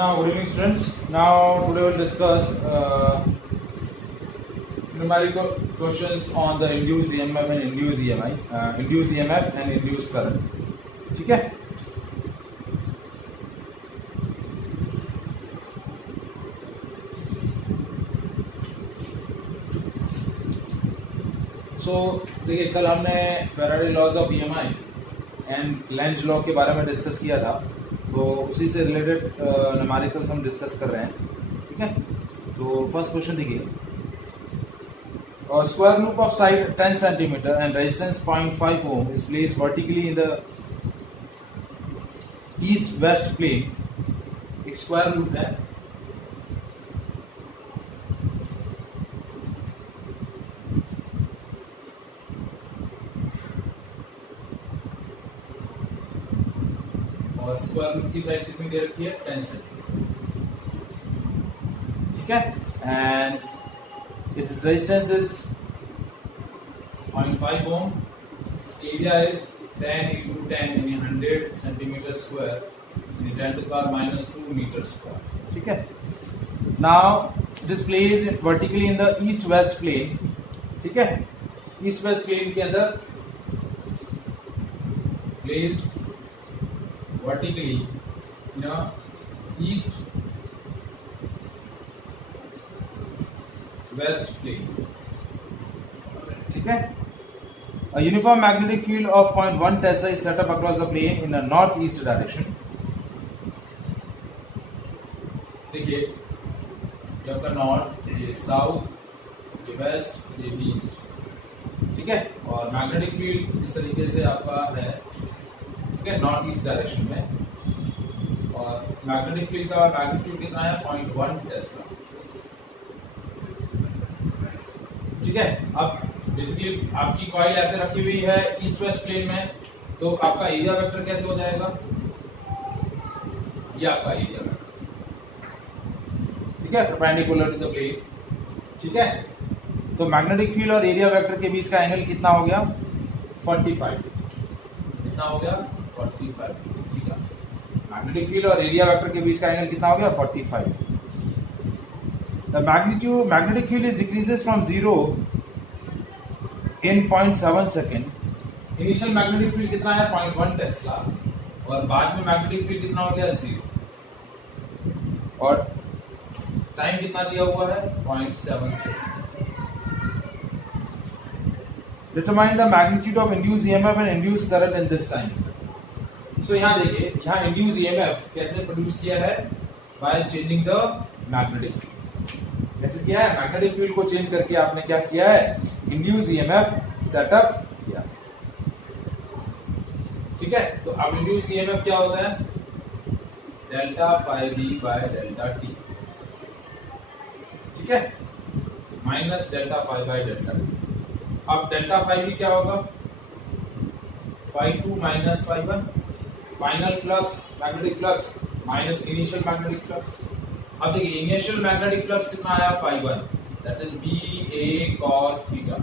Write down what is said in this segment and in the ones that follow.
Now, good evening, students. Now, today we'll discuss numerical questions on the induced EMF and induced EMI, induced EMF and induced current. ठीक है? So, देखिए कल हमने Faraday laws of EMI and Lenz law के बारे में discuss किया था, तो उसी से रिलेटेड न्यूमेरिकल्स हम डिस्कस कर रहे हैं. ठीक है, तो फर्स्ट क्वेश्चन देखिए. Square loop of side 10 centimeter and resistance 0.5 ohm is placed vertically in the east-west plane. एक स्क्वायर लूप है. और स्क्वायर लूप की साइड कितनी दे रखी है? 10 सेंटीमीटर. ठीक है, and its resistance is 0.5 ohm. Its area is 10 into 10 यानी 100 centimeter square यानी 10 to the power minus 2 meter square. ठीक है. Now this placed vertically in the east-west plane. ठीक है, east-west plane के अंदर placed vertically in a east west plane. ठीक है. A uniform magnetic field of 0.1 Tesla is set up across the plane in a northeast direction. देखिए, ये आपका north, ये साउथ, ये वेस्ट, ये ईस्ट. ठीक है, और मैग्नेटिक फील्ड इस तरीके से आपका है. ठीक है, नॉर्थ ईस्ट डायरेक्शन में. और मैग्नेटिक फील्ड का मैग्नीट्यूड कितना है? 0.1 टेस्ला. ठीक है. अब बेसिकली आपकी कॉइल ऐसे रखी हुई है ईस्ट वेस्ट प्लेन में, तो आपका एरिया वेक्टर कैसे हो जाएगा? ये आपका एरिया वेक्टर. ठीक है, परपेंडिकुलर टू द प्लेन. ठीक है, तो मैग्नेटिक फील्ड और एरिया वेक्टर के बीच का एंगल कितना हो गया? 45. कितना हो गया? 45. ठीक है, मैग्नेटिक फील्ड और एरिया वेक्टर के बीच का एंगल कितना हो गया? 45. The magnetic field is decreases from 0 in 0.7 second. Initial magnetic field कितना है? 0.1 टेस्ला. और बाद में मैग्नेटिक फील्ड कितना हो गया? 0. और टाइम कितना दिया हुआ है? 0.7 second. Determine the magnitude of induced EMF and induced current in this time. So यहाँ देखिए, यहाँ induced EMF कैसे प्रोड्यूस किया है? By changing the magnetic field. कैसे किया है? मैग्नेटिक फील्ड को चेंज करके आपने क्या किया है? इंड्यूस ईएमएफ सेटअप किया. ठीक है, तो अब इंड्यूस ईएमएफ क्या होता है? Delta phi B by delta T. ठीक है, minus delta phi by delta T. अब डेल्टा फाई बी क्या होगा? Phi two minus phi one. Final flux magnetic flux minus initial magnetic flux. अब देखिए, इनिशियल मैग्नेटिक फ्लक्स कितना आया? Phi one. That is B A cos theta.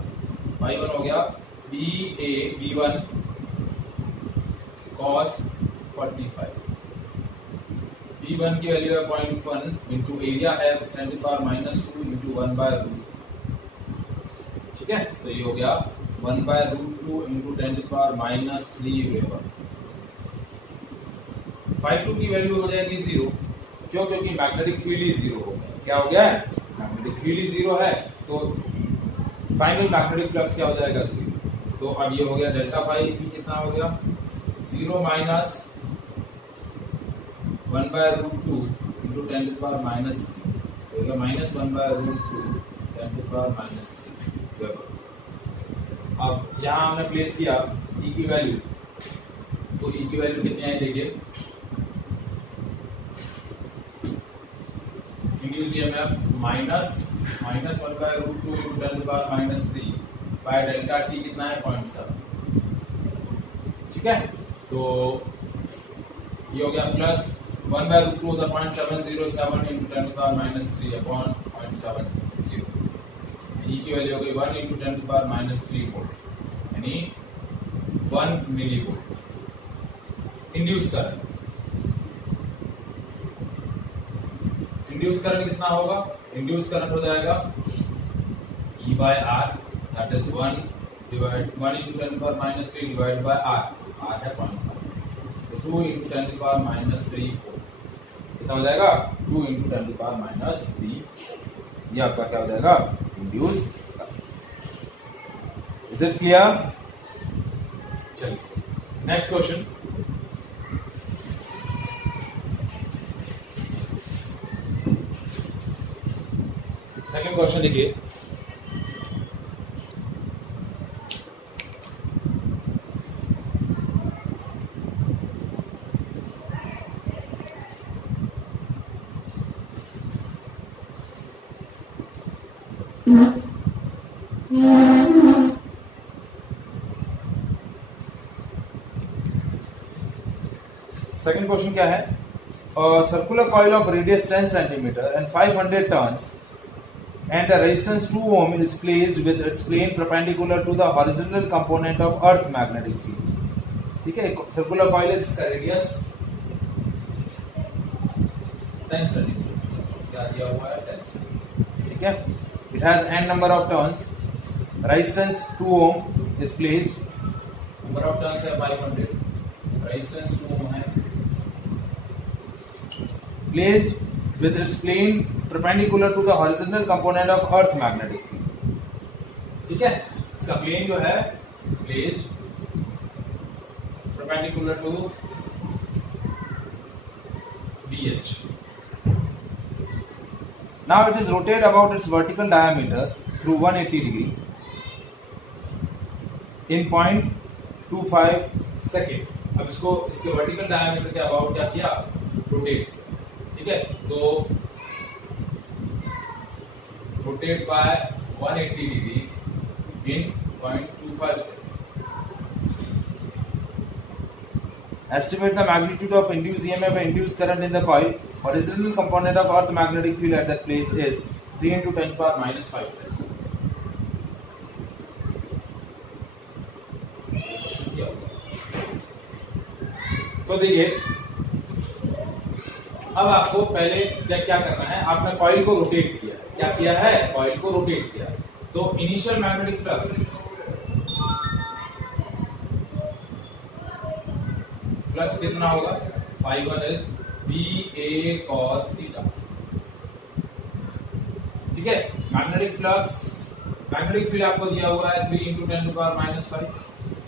Phi one हो गया B A B one cos 45. B one की value है 0.1 into area है 10 to the power minus 2 into 1 by root. ठीक है, तो ये हो गया 1 by root 2 into 10 to the power minus 3 weber. Phi two की वैल्यू हो जाएगी 0. क्यों? क्योंकि मैग्नेटिक फील्ड ही 0 हो गया. क्या हो गया है? मैग्नेटिक फील्ड ही 0 है, तो फाइनल मैग्नेटिक फ्लक्स क्या हो जाएगा? 0. तो अब ये हो गया डेल्टा फाई भी कितना हो गया? 0 minus 1 by root 2 into 10 to the power minus 3 हो गया minus 1 by root 2 10 to the power minus 3 weber. अब यहाँ हमने प्लेस किया E की वैल्यू, तो E की वैल्यू कितनी आई? देखिए, induced EMF minus 1 by root 2 into 10 to the power minus 3 by delta t कितना है? 0.7. ठीक है, तो ये हो गया प्लस 1 by root 2 होता 0.707 into 10 to the power minus 3 upon 0.70. E की वैल्यू हो गई 1 into 10 to the power minus 3 volt यानी 1 millivolt. Induce current induce current कितना होगा? इंड्यूस करंट हो जाएगा E by R, that is 1 into 10 to the power minus 3 divided by R. R है 0.5, तो 2 into 10 to the power minus 3 कितना हो जाएगा? 2 into 10 to the power minus 3, ये आपका क्या हो जाएगा? इंड्यूस। Is it clear? चलिए नेक्स्ट क्वेश्चन। सेकंड क्वेश्चन देखिए। सेकंड क्वेश्चन क्या है? Circular coil of radius 10 centimetre and 500 turns and the resistance 2 ohm is placed with its plane perpendicular to the horizontal component of earth magnetic field. ठीक है, circular coil है जिसका radius 10 centimetre, क्या दिया हुआ है? 10 सेंटीमीटर। ठीक है, it has n number of turns, resistance 2 ohm is placed, number of turns है 500, resistance 2 ohm है, placed with its plane perpendicular to the horizontal component of earth magnetic field. ठीक है, इसका प्लेन जो है placed perpendicular to BH. Now it is rotated about its vertical diameter through 180 degree in 0.25 second. अब इसको इसके vertical diameter के about क्या किया? रोटेट। ठीक है, तो rotate by 180 degree in 0.25 seconds. Estimate the magnitude of induced EMF and induced current in the coil. Horizontal component of earth magnetic field at that place is 3 into 10 to the power minus 5 plus. तो देखिए, अब आपको पहले check क्या करना है? आपने coil को रोटेट किया, क्या किया है? कॉइल को रोटेट किया, तो इनिशियल मैग्नेटिक फ्लक्स कितना होगा? phi1 is BA cos theta. ठीक है, मैग्नेटिक फील्ड आपको दिया हुआ है 3 into 10 to the power minus 5।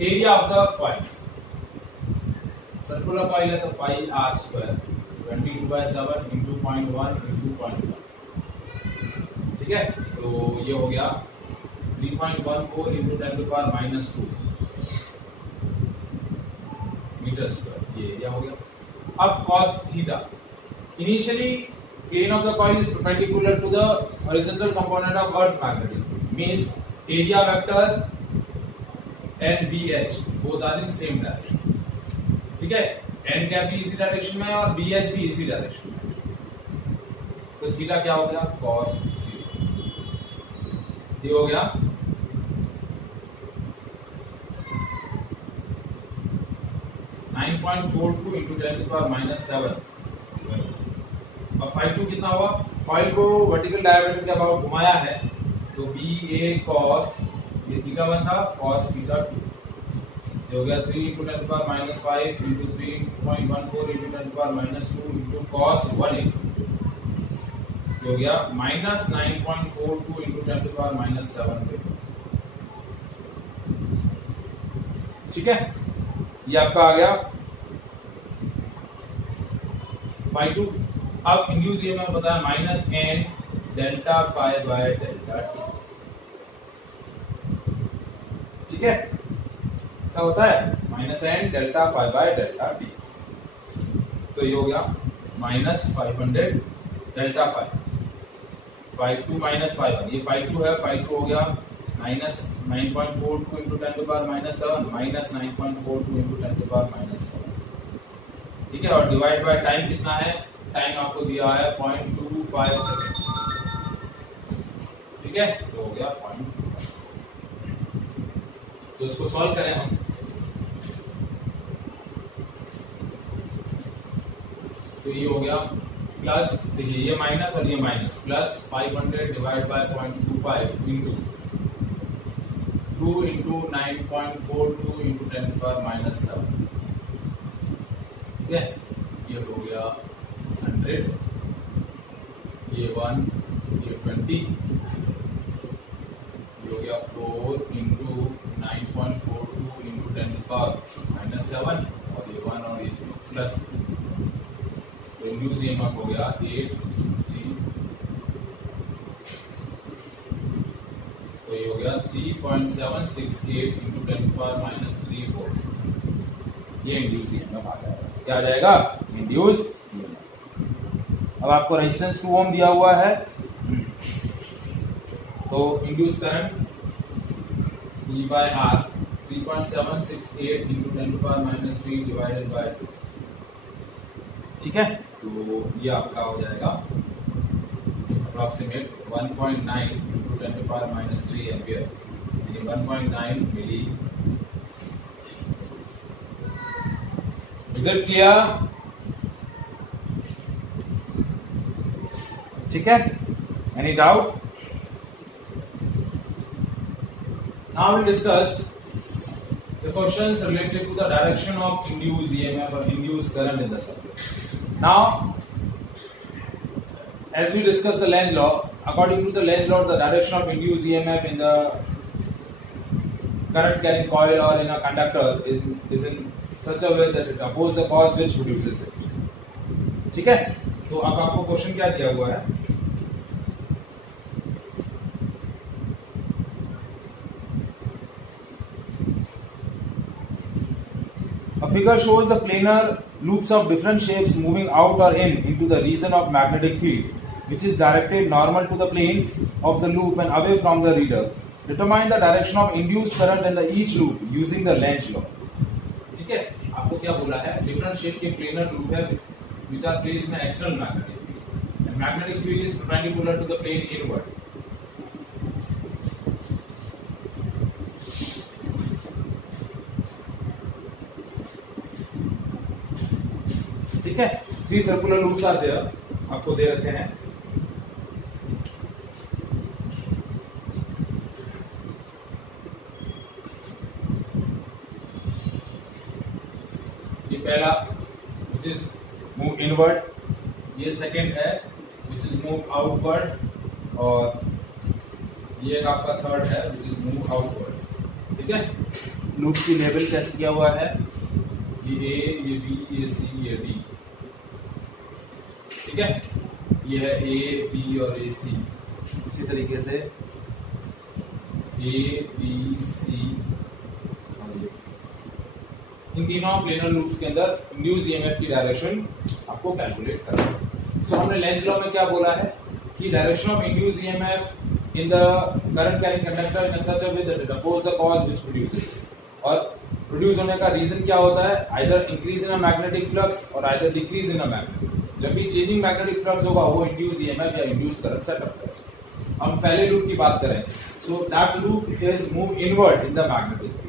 Area of the coil, circular coil है तो पाई r स्क्वायर 22/7 into 0.1 into 0.1। ठीक है, तो ये हो गया 3.14 into 10 to the power minus 2 metre square, ये एरिया हो गया। अब cos theta, initially plane of the coil is perpendicular to the horizontal component of earth magnetic field, means area vector and BH both are in same direction। ठीक है, n cap भी इसी direction में है और BH भी इसी direction में, तो थीटा क्या हो गया? cos 0। ये हो गया 9.42 into 10 to the power minus 7। अब phi2 कितना हुआ? कॉइल को वर्टिकल डायमीटर के अबाउट घुमाया है, तो BA cos, ये थीटा 1 था, cos थीटा 2, ये हो गया 3 into 10 to the power minus 5 into 3.14 into 10 to the power minus 2 into cos 180, ये हो गया minus 9.42 into 10 to the power minus 7। ठीक है, ये आपका आ गया phi2। अब इंड्यूस ये मैंने बताया minus n delta phi by delta t। ठीक है, क्या होता है? Minus n delta phi by delta t, तो ये हो गया minus 500 delta phi, phi2 minus phi1, ये phi2 है, phi2 हो गया minus 9.42 into 10 to the power minus 7 minus 9.42 into 10 to the power minus 7। ठीक है, और डिवाइड बाय टाइम कितना है? टाइम आपको दिया है 0.25 सेकेंड्स। ठीक है, तो हो गया 0.25। तो इसको सॉल्व करें हम, तो ये हो गया प्लस देखिए ये माइनस और ये minus plus 500 divide by 0.25 into 2 into 9.42 into 10⁻⁻7। ठीक है, ये हो गया 100, ये 1, ये 20, ये हो गया 4 इंटू 9.42 इंटू 10⁻⁻7 और ये 1 और ये प्लस तो इंड्यूस ईएमएफ हो गया 860, तो ये हो गया 3.768 इंटू 10⁻³ वोल्ट। ये इंड्यूस ईएमएफ आ जाएगा। क्या आ जाएगा? Induce EMF. अब आपको रेजिस्टेंस 2 ओम दिया हुआ है, तो induce current E by R 3.768 into 10⁻³ divided by 2। ठीक है, तो ये आपका हो जाएगा अप्रॉक्सीमेट 1.9 इंटू 10⁻³ एम्पियर, यानी 1.9 मिली। Is it clear? ठीक है, any doubt? Now we'll discuss the questions related to the direction of induced EMF or induced current in the circuit. Now, as we discussed the Lenz law, according to the Lenz law, the direction of induced EMF in the current carrying coil or in a conductor is in such a way that it opposes the cause which produces it. ठीक है, तो अब आपको question क्या दिया हुआ है? A figure shows the planar loops of different shapes moving out or in into the region of magnetic field, which is directed normal to the plane of the loop and away from the reader. Determine the direction of induced current in the each loop using the Lenz law. ठीक है, आपको क्या बोला है? Different shape के planar loop है, which are placed in external magnetic field. And magnetic field is perpendicular to the plane inward. ठीक है, 3 सर्कुलर लूप्स आर देयर, आपको दे रखे हैं। ये पहला which is move inward, ये सेकंड है which is move outward, और ये एक आपका थर्ड है which is move outward। ठीक है, लूप की लेवल कैसे किया हुआ है? ये A, ये B, ये C, ये D। ठीक है, ये है A, B और A, C। इसी तरीके से A, B, C, इन तीनों प्लेनर लूप्स के अंदर इंड्यूस ईएमएफ की डायरेक्शन आपको कैलकुलेट करना है। सो हमने लेंज लॉ में क्या बोला है कि direction of induce EMF in the current carrying conductor in such a way that it oppose the cause which produces it. और प्रोड्यूस होने का रीजन क्या होता है? Either increase in a magnetic flux or either decrease in a magnetic. जब भी changing magnetic flux होगा वो इंड्यूस ईएमएफ या इंड्यूस करंट सेटअप करेगा। हम पहले लूप की बात करें, so that loop is move inward in the magnetic field.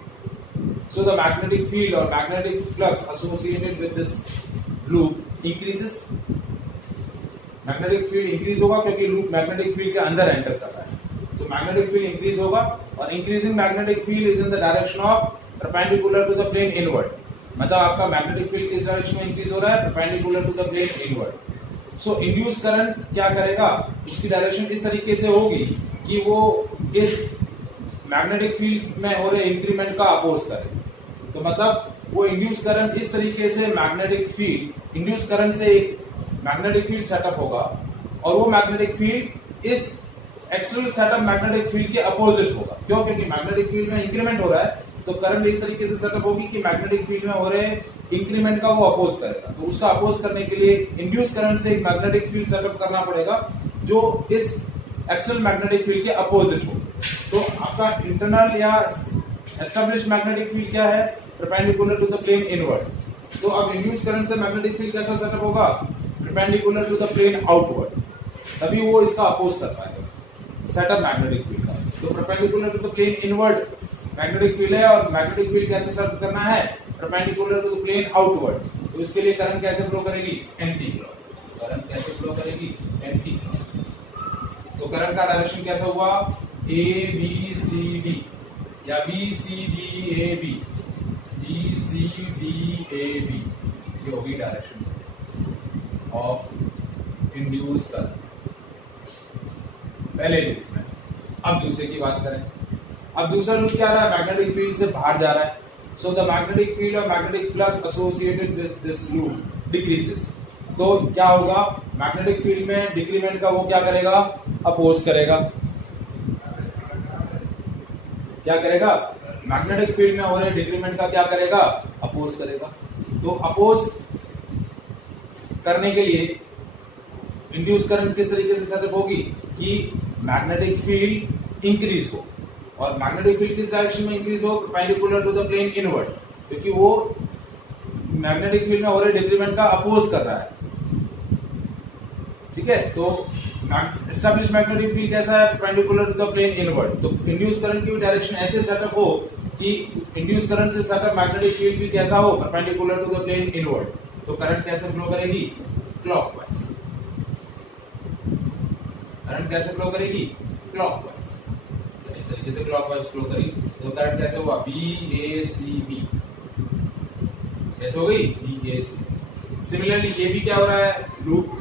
So the magnetic field or magnetic flux associated with this loop increases. Magnetic field increase होगा क्योंकि loop magnetic field के अंदर एंटर कर रहा है, तो magnetic field increase होगा, और increasing magnetic field is in the direction of perpendicular to the plane inward। मतलब आपका magnetic field किस डायरेक्शन में इंक्रीज हो रहा है? perpendicular to the plane inward। So induced current क्या करेगा? उसकी डायरेक्शन इस तरीके से होगी कि वो इस मैग्नेटिक फील्ड में हो रहे इंक्रीमेंट का अपोज करे। तो मतलब वो इंड्यूस करंट इस तरीके से मैग्नेटिक फील्ड, इंड्यूस करंट से एक मैग्नेटिक फील्ड सेटअप होगा, और वो मैग्नेटिक फील्ड इस एक्सटर्नल सेटअप मैग्नेटिक फील्ड के अपोजिट होगा। क्यों? क्योंकि मैग्नेटिक फील्ड में इंक्रीमेंट हो रहा है, तो करंट इस तरीके से सेटअप होगी कि मैग्नेटिक फील्ड में हो रहे इंक्रीमेंट का वो अपोज करेगा। तो उसका अपोज करने के लिए इंड्यूस करंट से एक मैग्नेटिक फील्ड सेटअप करना पड़ेगा जो इस एक्सटर्नल मैग्नेटिक फील्ड के अपोजिट हो। तो आपका इंटरनल या एस्टैब्लिश्ड मैग्नेटिक फील्ड क्या है? Perpendicular to the plane inward. तो अब इंड्यूस करंट से मैग्नेटिक फील्ड कैसा सेटअप होगा? Perpendicular to the plane outward, तभी वो इसका अपोज कर पाएगा सेटअप मैग्नेटिक फील्ड का। तो perpendicular to the plane inward magnetic field है, और मैग्नेटिक फील्ड कैसे सेटअप करना है? Perpendicular to the plane outward. तो इसके लिए करंट कैसे फ्लो करेगी? Anticlockwise. करंट कैसे फ्लो करेगी, एंटी क्लॉकवाइज। तो करंट का डायरेक्शन कैसा हुआ, ए बी सी डी या B C D A B, B C D A B, ये होगी डायरेक्शन ऑफ इंड्यूस करंट पहले लूप में। अब दूसरे की बात करें, अब दूसरा लूप क्या रहा है, मैग्नेटिक फील्ड से बाहर जा रहा है। सो द मैग्नेटिक फील्ड और magnetic flux associated with this loop decreases. तो क्या होगा, मैग्नेटिक फील्ड में डिक्रीमेंट का वो क्या करेगा, अपोज करेगा। क्या करेगा, मैग्नेटिक फील्ड में हो रहे डिक्रीमेंट का क्या करेगा, अपोज करेगा। तो अपोज करने के लिए इंड्यूस करंट किस तरीके से सेटअप होगी कि मैग्नेटिक फील्ड इंक्रीज हो, और मैग्नेटिक फील्ड किस डायरेक्शन में इंक्रीज हो, perpendicular to the plane inward, क्योंकि वो मैग्नेटिक फील्ड में हो रहे डिक्रीमेंट का अपोज कर रहा है। ठीक है, तो एस्टैब्लिश मैग्नेटिक फील्ड कैसा है, perpendicular to the plane inward. तो इंड्यूस करंट की डायरेक्शन ऐसे सेटअप हो कि इंड्यूस करंट से सेटअप मैग्नेटिक फील्ड भी कैसा हो, perpendicular to the plane inward. तो करंट कैसे फ्लो करेगी, क्लॉकवाइज। करंट कैसे फ्लो करेगी, क्लॉकवाइज। इस तरीके से क्लॉकवाइज फ्लो करेगी। तो करंट कैसे हुआ, बी ए सी बी, कैसे हो गई, बी ए सी। सिमिलरली ये भी क्या हो रहा है, लूप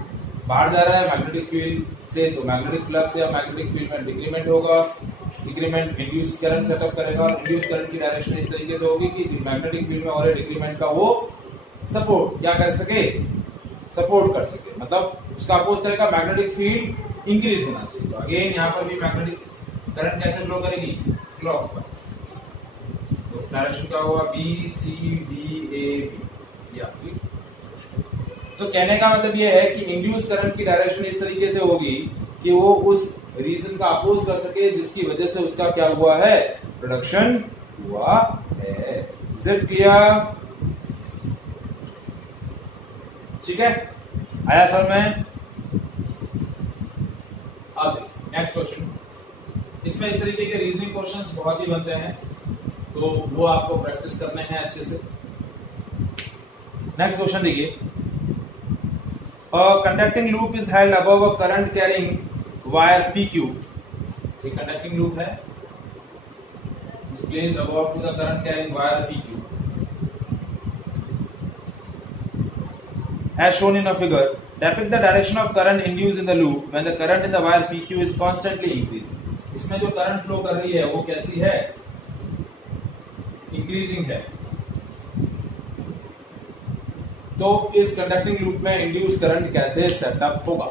बाहर जा रहा है मैग्नेटिक फील्ड से, तो मैग्नेटिक फ्लक्स या मैग्नेटिक फील्ड में डिक्रीमेंट होगा, डिक्रीमेंट इंड्यूस करंट सेटअप करेगा। इंड्यूस करंट की डायरेक्शन इस तरीके से होगी कि मैग्नेटिक फील्ड में हो रहे डिक्रीमेंट का वो सपोर्ट क्या कर सके, सपोर्ट कर सके, मतलब उसका अपोज करेगा, मैग्नेटिक फील्ड इंक्रीज होना चाहिए। तो अगेन यहाँ पर भी मैग्नेटिक करंट कैसे फ्लो करेगी, क्लॉकवाइज। तो डायरेक्शन क्या होगा, B C D A B. या तो कहने का मतलब ये है कि इंड्यूस करंट की डायरेक्शन इस तरीके से होगी कि वो उस रीजन का अपोज कर सके जिसकी वजह से उसका क्या हुआ है, प्रोडक्शन हुआ है। Is it clear? ठीक है, आया सर में? अब नेक्स्ट क्वेश्चन, इसमें इस तरीके के रीजनिंग क्वेश्चंस बहुत ही बनते हैं, तो वो आपको प्रैक्टिस करने हैं अच्छे से। नेक्स्ट क्वेश्चन देखिए, a conducting loop is held above a current carrying wire PQ. एक conducting loop है, is placed above to the current carrying wire PQ. As shown in a figure, depict the direction of current induced in the loop when the current in the wire PQ is constantly increasing. इसमें जो current flow कर रही है वो कैसी है, increasing है। तो इस कंडक्टिंग लूप में इंड्यूस करंट कैसे सेटअप होगा।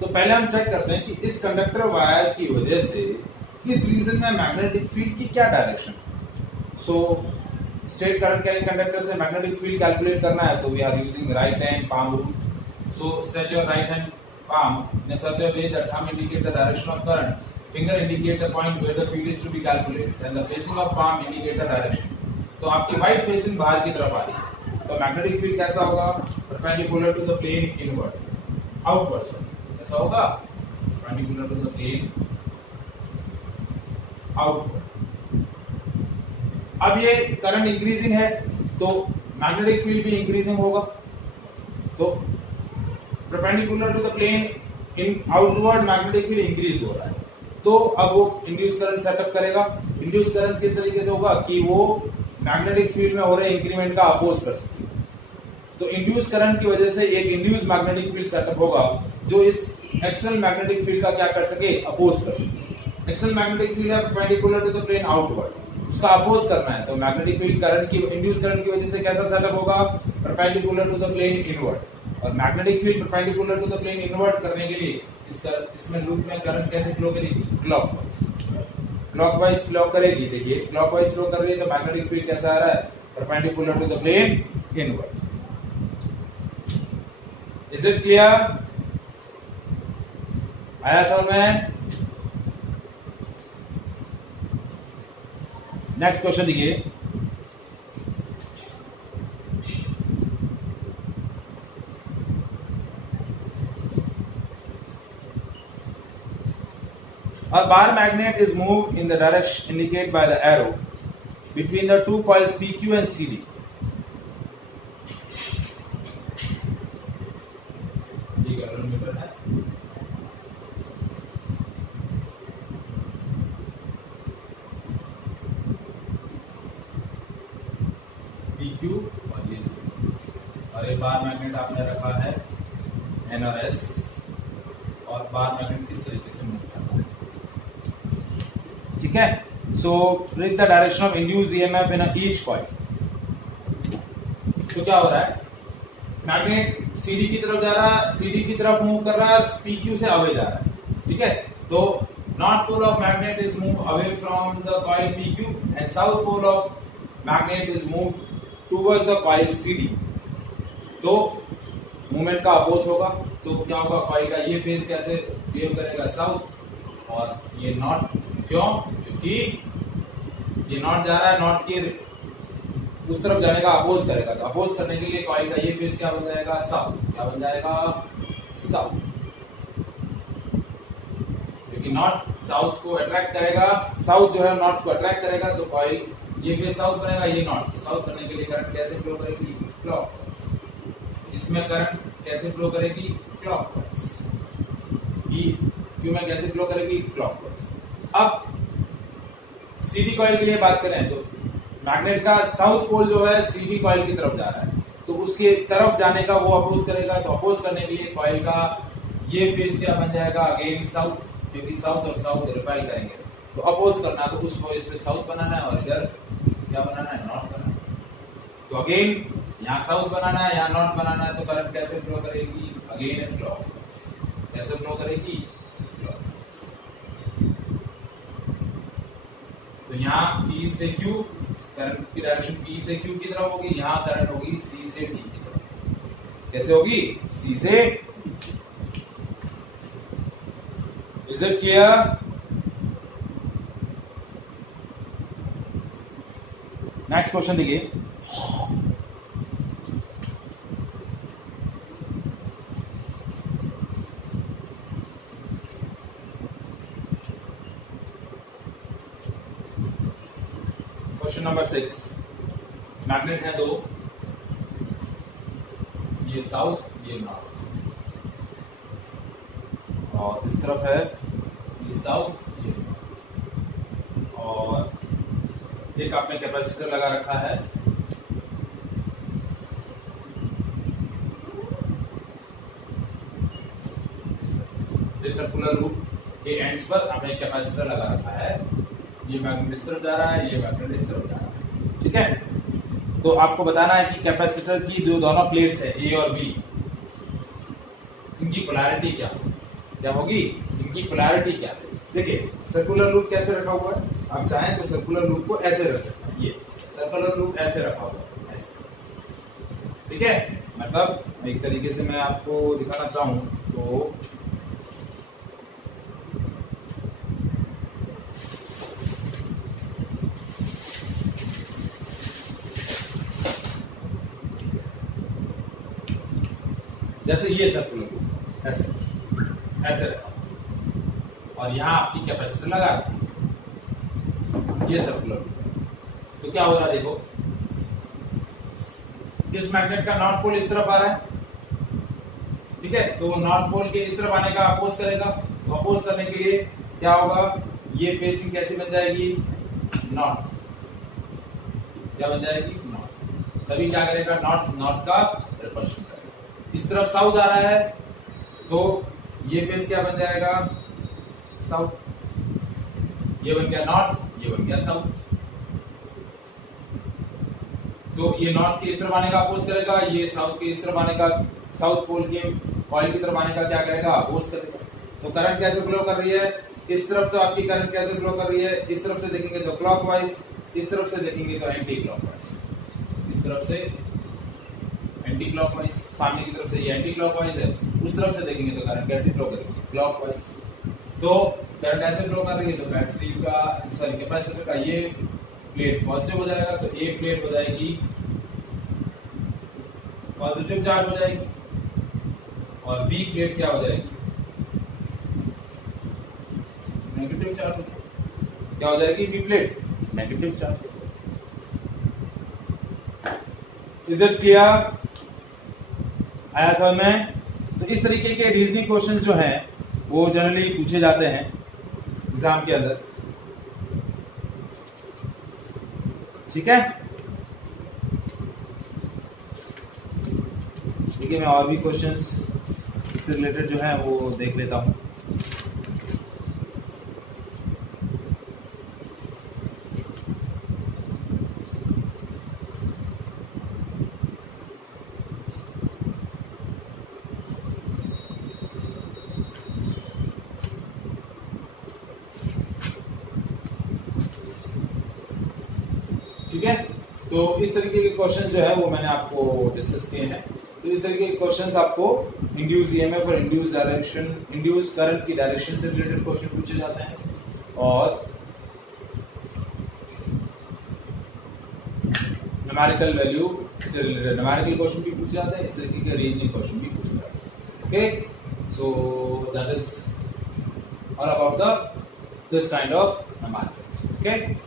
तो पहले हम चेक करते हैं कि इस कंडक्टर वायर की वजह से इस रीजन में मैग्नेटिक फील्ड की क्या direction. So straight current carrying conductor से मैग्नेटिक फील्ड कैलकुलेट करना है, तो we are using right hand palm rule. So stretch your right hand palm in such a way that thumb indicate the direction of current, finger indicate the point where the field is to be calculated, and the facing of palm indicate the direction. तो आपकी white facing बाहर की तरफ आ रही है, तो magnetic field कैसा होगा, perpendicular to the plane inward, outward sorry, कैसा होगा, perpendicular to the plane outward. अब ये करंट इंक्रीजिंग है तो मैग्नेटिक फील्ड भी इंक्रीजिंग होगा, तो perpendicular to the plane in outward magnetic field increase हो रहा है। तो अब वो इंड्यूस करंट सेटअप करेगा। इंड्यूस करंट किस तरीके से होगा कि वो मैग्नेटिक फील्ड में हो रहे इंक्रीमेंट का अपोज कर सके। तो इंड्यूस करंट की वजह से एक इंड्यूस मैग्नेटिक फील्ड सेटअप होगा जो इस एक्सटर्नल मैग्नेटिक फील्ड का क्या कर सके, अपोज कर सके। एक्सटर्नल मैग्नेटिक फील्ड है perpendicular to the plane outward, उसका अपोज करना है, तो मैग्नेटिक फील्ड करंट की इंड्यूस करंट की वजह से कैसा सेटअप होगा, perpendicular to the plane inward. और magnetic field perpendicular to the plane inward करने के लिए इसमें लूप में करंट कैसे फ्लो करेगी, क्लॉकवाइज फ्लो करेगी। देखिए क्लॉकवाइज फ्लो कर रही है तो मैग्नेटिक फील्ड कैसा आ रहा है, perpendicular to the plane inward. Is it clear? आया समझ में? नेक्स्ट क्वेश्चन देखिए, a bar magnet is moved in the direction indicated by the arrow between the two coils PQ and CD. ये गैलोरीमीटर है। PQ और ये C, और एक बार मैग्नेट आपने रखा है N और S, और बार मैग्नेट किस तरीके से मूव करना है, ठीक है। So predict the direction of induced EMF in each coil. तो क्या हो रहा है, मैग्नेट CD की तरफ जा रहा है, CD की तरफ मूव कर रहा है, PQ से अवे जा रहा है, ठीक है। तो north pole of magnet is move away from the coil PQ and south pole of magnet is move towards the coil CD। तो मूवमेंट का अपोज होगा, तो क्या होगा, कॉइल का ये फेस कैसे बिहेव करेगा, साउथ, और ये नॉर्थ। क्यों? क्योंकि ये नॉर्थ जा रहा है, नॉर्थ के उस तरफ जाने का अपोज करेगा, तो अपोज करने के लिए कॉइल का ये फेस क्या बन जाएगा, साउथ। क्या बन जाएगा, साउथ, क्योंकि नॉर्थ साउथ को अट्रैक्ट करेगा, साउथ जो है नॉर्थ को अट्रैक्ट करेगा, तो कॉइल ये फेस साउथ बनेगा, ये नॉर्थ। साउथ बनने के लिए करंट कैसे फ्लो करेगी, क्लॉकवाइज। इसमें करंट कैसे फ्लो करेगी, क्लॉकवाइज। क्यू में कैसे फ्लो करेगी, क्लॉकवाइज। अब CD कॉइल के लिए बात करें तो मैग्नेट का साउथ पोल जो है CD कॉइल की तरफ जा रहा है, तो उसके तरफ जाने का वो अपोज करेगा, तो अपोज करने के लिए कॉइल का ये फेस क्या बन जाएगा, अगेन साउथ, क्योंकि साउथ और साउथ रिपेल करेंगे, तो अपोज करना, तो उस फेस पे साउथ बनाना है और इधर क्या बनाना है, नॉर्थ बनाना है। तो अगेन यहाँ साउथ बनाना है, यहाँ नॉर्थ बनाना है, तो करंट कैसे फ्लो करेगी, अगेन क्लॉकवाइज। कैसे फ्लो करेगी, क्लॉकवाइज। तो यहाँ P से Q, करंट की डायरेक्शन P से Q की तरफ होगी, यहाँ करंट होगी C से D की तरफ। कैसे होगी, C से D। Is it clear? Next question देखिए। Question number 6। मैग्नेट है दो, ये साउथ ये नॉर्थ, और इस तरफ है ये साउथ ये नॉर्थ, और एक आपने कैपेसिटर लगा रखा है, इस सर्कुलर लूप के एंड्स पर आपने एक कैपेसिटर लगा रखा है। ये मैग्नेट इस तरफ जा रहा है, ये मैग्नेट इस तरफ जा रहा है, ठीक है। तो आपको बताना है कि कैपेसिटर की जो दोनों प्लेट्स है A और B, इनकी पोलैरिटी क्या होगी, इनकी पोलैरिटी क्या है। देखिए सर्कुलर लूप कैसे रखा हुआ है, आप चाहें तो सर्कुलर लूप को ऐसे रख सकते हैं, ये सर्कुलर लूप ऐसे रखा हुआ है, ऐसे, ठीक है। मतलब एक तरीके से मैं आपको दिखाना चाहूं तो जैसे ये सर्कुलर लूप ऐसे ऐसे रखा, और यहाँ आपकी कैपेसिटर लगा ये सर्कुलर लूप। तो क्या हो रहा है, देखो इस मैग्नेट का नॉर्थ पोल इस तरफ आ रहा है, ठीक है। तो नॉर्थ पोल के इस तरफ आने का अपोज करेगा, तो अपोज करने के लिए क्या होगा, ये फेसिंग कैसी बन जाएगी, नॉर्थ। क्या बन जाएगी, नॉर्थ। तभी क्या करेगा, नॉर्थ का रिपल्शन करेगा। इस तरफ साउथ आ रहा है, तो ये फेस क्या बन जाएगा, साउथ। ये बन गया नॉर्थ, ये बन गया साउथ। तो ये नॉर्थ के इस तरफ आने का अपोज करेगा, ये साउथ के इस तरफ आने का, साउथ पोल के कॉइल की तरफ आने का क्या करेगा, अपोज करेगा। तो करंट कैसे फ्लो कर रही है, इस तरफ तो आपकी करंट कैसे फ्लो कर रही है, इस तरफ से देखेंगे तो क्लॉकवाइज, इस तरफ से देखेंगे तो एंटी क्लॉकवाइज। इस तरफ से एंटी क्लॉकवाइज, सामने की तरफ से ये एंटी क्लॉकवाइज है, उस तरफ से देखेंगे तो करंट कैसे फ्लो करेगी, क्लॉकवाइज। तो करंट ऐसे फ्लो कर रही है, तो बैटरी का सॉरी कैपेसिटर का ये प्लेट पॉजिटिव हो जाएगा, तो ए प्लेट हो जाएगी पॉजिटिव चार्ज हो जाएगी, और बी प्लेट क्या हो जाएगी, नेगेटिव चार्ज। क्या हो जाएगी, B plate negative charge. Is it clear, आया समझ में? तो तो इस तरीके के रीजनिंग क्वेश्चंस जो हैं वो जनरली पूछे जाते हैं एग्जाम के अंदर, ठीक है। देखिए मैं और भी क्वेश्चंस इससे रिलेटेड जो है वो देख लेता हूं। ठीक है, तो इस तरीके के क्वेश्चंस जो है वो मैंने आपको डिस्कस किए हैं। तो इस तरीके के क्वेश्चंस आपको इंड्यूस ईएमएफ और इंड्यूस डायरेक्शन, इंड्यूस करंट की डायरेक्शन से रिलेटेड क्वेश्चन पूछे जाते हैं, और न्यूमेरिकल वैल्यू से रिलेटेड न्यूमेरिकल क्वेश्चन भी पूछे जाते हैं, इस तरीके के रीजनिंग क्वेश्चन भी पूछे जाते हैं। Okay, so that is all about the this kind of numericals. Okay.